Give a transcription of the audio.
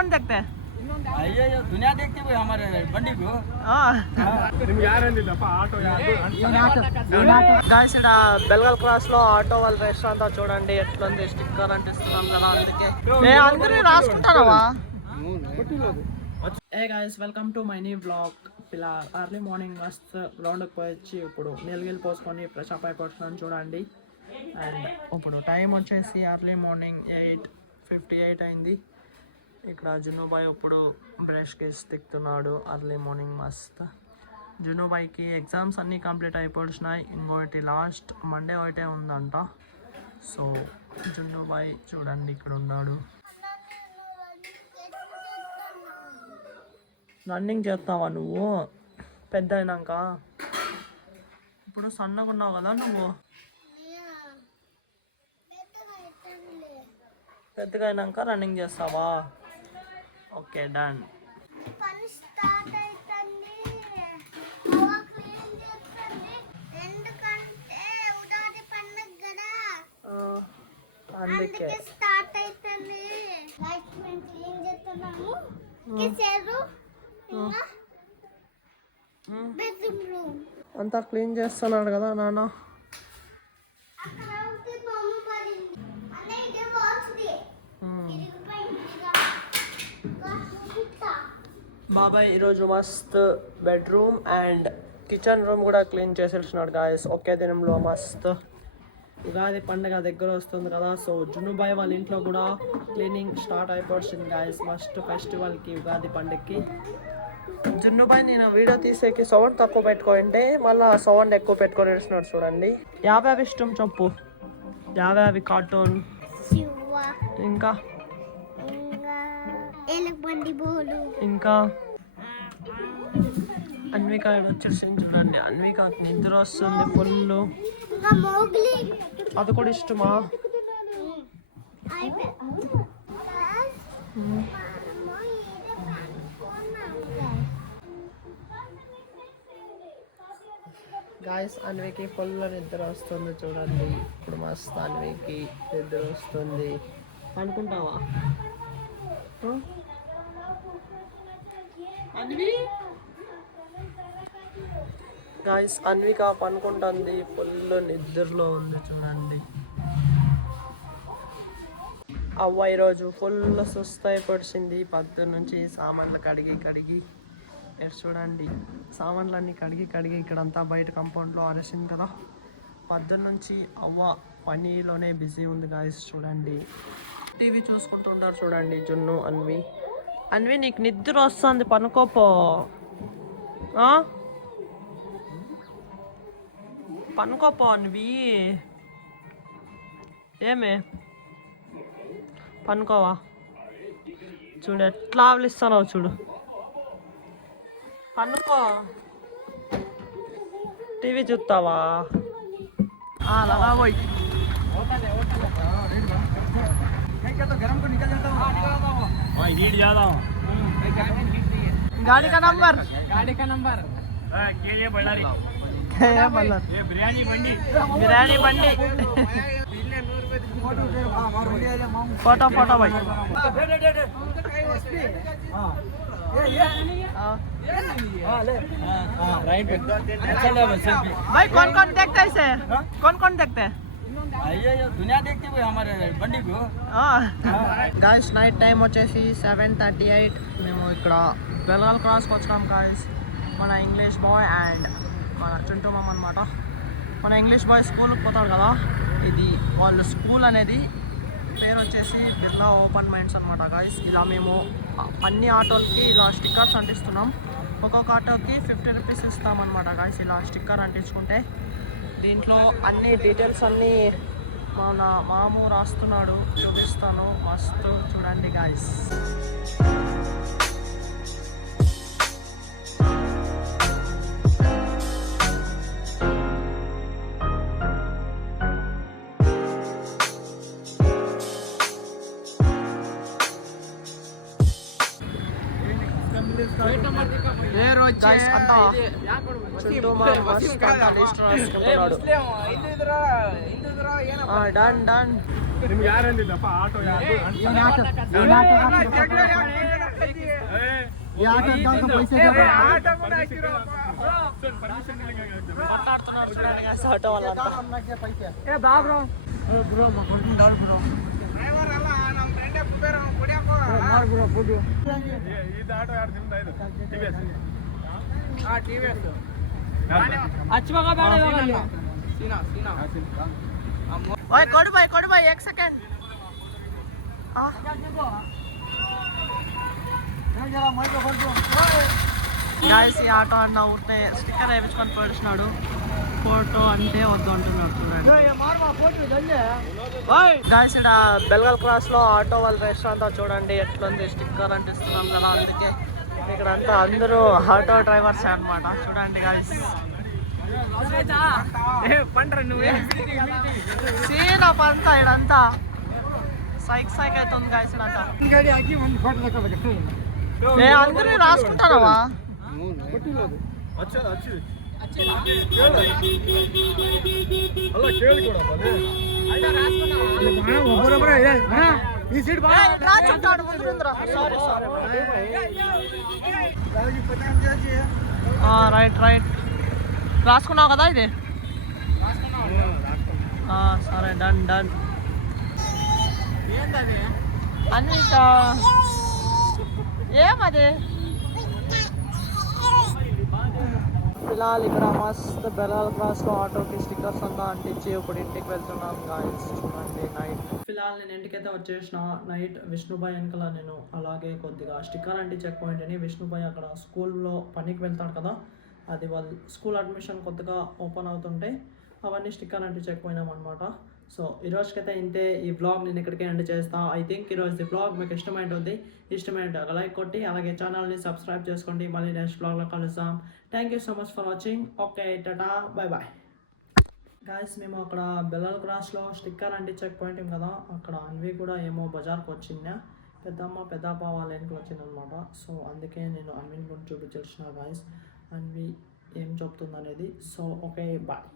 कौन देखते हैं? अయ్యో दुनिया देखती है हमारे बंडी को ನಿಮ್ಗೆ ಯಾರಂದಿದ್ದಪ್ಪ ಆಟೋ ಯಾರು గాయస్ ఇక్కడ బెల్గల్ క్రాస్ లో ఆటో వాళ్ళ రెస్టారెంట్ చూడండి ఎట్లుంది స్టిక్కర్ అంటిస్తున్నాం కదా అందుకే అందరూ రాసుకుంటారా hey guys welcome to my new vlog ఇలా ఎర్లీ మార్నింగ్ మస్త్ గ్రౌండ్కి పోయి వచ్చి ఇప్పుడు నీళ్ళగిల్లి పోసుకొని ఫ్రెష్ అప్ అయిపోతున్నాను చూడండి. అండ్ ఇప్పుడు టైం వచ్చేసి ఎర్లీ మార్నింగ్ 8:58 అయింది. ఇక్కడ జున్నుబాయ్ ఇప్పుడు బ్రష్ కేసి తిక్కుతున్నాడు ఎర్లీ మార్నింగ్ మస్త్. జున్నుబాయ్కి ఎగ్జామ్స్ అన్నీ కంప్లీట్ అయిపోతున్నాయి, ఇంకోటి లాస్ట్ మండే ఒకటే ఉందంట. సో జున్నుబాయ్ చూడండి ఇక్కడ ఉన్నాడు. రన్నింగ్ చేస్తావా నువ్వు పెద్ద అయినాక? ఇప్పుడు సన్నగా ఉన్నావు కదా నువ్వు, పెద్దగా అయినాక రన్నింగ్ చేస్తావా? Okay done. అందుకే అంతా క్లీన్ చేస్తున్నాడు కదా నాన్న. బాబాయ్ ఈరోజు మస్త్ బెడ్రూమ్ అండ్ కిచెన్ రూమ్ కూడా క్లీన్ చేసేసినాడు గాయస్ ఒకే దినంలో. మస్త్ ఉగాది పండుగ దగ్గర వస్తుంది కదా, సో జున్నుబాయ్ వాళ్ళ ఇంట్లో కూడా క్లీనింగ్ స్టార్ట్ అయిపోతుంది గాయస్ మస్ట్ ఫెస్టివల్కి ఉగాది పండుగకి. జున్నుబాయ్ నేను వీడియో తీసేకి సౌండ్ తక్కువ పెట్టుకోండి, మళ్ళీ సౌండ్ ఎక్కువ పెట్టుకొని వేసినాడు చూడండి. యాభై ఇష్టం చెప్పు, యాభై కార్టూన్ ఇంకా ఇంకా అన్విక వచ్చేసింది చూడండి. అన్విక నిద్ర వస్తుంది ఫుల్, అది కూడా ఇష్టమా? గాయస్ అన్వికి ఫుల్ నిద్ర వస్తుంది చూడండి. ఇప్పుడు మస్తు అన్వికి నిద్ర వస్తుంది. అనుకుంటావా అన్వి? గాయస్ అన్విక పనుకుంటుంది, ఫుల్ నిద్రలో ఉంది చూడండి. అవ్వ ఈరోజు ఫుల్ సుస్థ అయిపోయింది పొద్దున్న నుంచి. సామాన్లు కడిగి చూడండి, సామాన్లన్నీ కడిగి ఇక్కడంతా బయట కంపౌండ్లో ఆరేసింది కదా. పొద్దున్న నుంచి అవ్వ పనిలోనే బిజీ ఉంది గాయస్ చూడండి. టీవీ చూసుకుంటుంటారు చూడండి జున్ను అన్వి. అన్వి నీకు నిద్ర వస్తుంది, పనుకోపో. పనుకోపో అన్వి. ఏమే పనుకోవా? చూడు ఎట్లా ఆవలిస్తున్నావు చూడు. పనుకో, టీవీ చూస్తావా? పోయి गाड़ी का नंबर बिरयानी बंडी फोटो भाई. भाई कौन देखते हैं इसे? कौन देखते हैं? अయ్యో दुनिया देखती है हमारे बंडी को गाइस నైట్ టైం వచ్చేసి 7:38. మేము ఇక్కడ బెల్గల్ క్రాస్కి వచ్చినాం గాయస్. మన ఇంగ్లీష్ బాయ్ అండ్ మన చుంటూ మామ అనమాట. మన ఇంగ్లీష్ బాయ్ స్కూల్కి పోతాడు కదా, ఇది వాళ్ళ స్కూల్ అనేది పేరు వచ్చేసి బిర్లా ఓపెన్ మైండ్స్ అనమాట గాయస్. ఇలా మేము అన్ని ఆటోలకి ఇలా స్టిక్కర్స్ అంటిస్తున్నాం. ఒక్కొక్క ఆటోకి 50 రూపీస్ ఇస్తామన్నమాట గాయస్. ఇలా స్టిక్కర్ అంటించుకుంటే దీంట్లో అన్ని డీటెయిల్స్ అన్నీ మన మాము రాస్తున్నాడు, చూపిస్తాను. మస్తు చూడండి గాయస్. ನಿಮ್ಗೆ ಯಾರಂದಿದ್ದಪ್ಪ ಆಟೋ ಯಾರು మాట్లాడుతున్నారు చూడండి guys, ఆటో వాళ్ళంతా. ಇದು ಆಟೋ ಯಾರು ನಿಮ್ದು ಇದು TVS ఓయ్ కొడు బాయ్ 1 సెకండ్. గాయస్ ఈ ఆటో అన్న ఊరినే స్టిక్కర్ వేయించుకొని పడిచినాడు. ఫోటో అంటే వద్దు అంటున్నాడు చూడండి. గాయస్ ఇక్కడ బెల్గల్ క్రాస్ లో ఆటో వాళ్ళ రెస్టారెంట్ చూడండి ఎట్లుంది, స్టిక్కర్ అంటిస్తున్నాం కదా, అందుకే ఇక్కడ అంతా అందరూ ఆటో డ్రైవర్స్ అన్నమాట. చూడండి గాయస్ సీన్ అప్ అంతా ఇడంతా సైక్ అవుతుంది గాయస్ ఇడంతా. అందరూ రాసుకుంటానవా? రైట్ రాసుకున్నావు కదా ఇది? సరే డన్ అన్ని ఏమది ఫిలాల్ ఇక్కడ మస్త్ బెల్గల్ క్రాస్ లో ఆటోకి స్టిక్కర్స్ అంతా అంటించి ఇప్పుడు ఇంటికి వెళ్తున్నాం గాయస్. చూడండి నైట్ ఫిలాల్ నేను ఇంటికైతే వచ్చేసిన. నైట్ విష్ణుబాయ్ వెనకాల నేను అలాగే కొద్దిగా స్టిక్కర్ అంటి చెక్ పాయింట్ అని విష్ణుబాయ్ అక్కడ స్కూల్లో పనికి వెళ్తాడు కదా, అది వాళ్ళు స్కూల్ అడ్మిషన్ కొత్తగా ఓపెన్ అవుతుంటే అవన్నీ స్టిక్కర్ అంటి చెక్ పోయినాం అనమాట. సో ఈరోజుకైతే ఇంతే. ఈ బ్లాగ్ నేను ఇక్కడికే ఎండ్ చేస్తా. ఐ థింక్ ఈరోజు ఈ బ్లాగ్ మీకు ఇష్టమైంటుంది. ఇష్టమైంటే ఒక లైక్ కొట్టి అలాగే ఛానల్ని సబ్స్క్రైబ్ చేసుకోండి. మళ్ళీ నెక్స్ట్ బ్లాగ్లో కలుస్తాం. Thank you so much for watching. Okay tata bye. Guys మేము అక్కడ బెల్గల్ క్రాస్లో స్టిక్కర్ అంటి చెక్ పాయింట్ కదా, అక్కడ అన్వి కూడా ఏమో బజార్కి వచ్చిందా, పెద్దప్ప వాళ్ళ వెనకలు వచ్చిందనమాట. సో అందుకే నేను అన్విని కూడా చూపించాల్సిన గాయస్, అన్వి ఏం చెప్తుంది అనేది. So okay bye.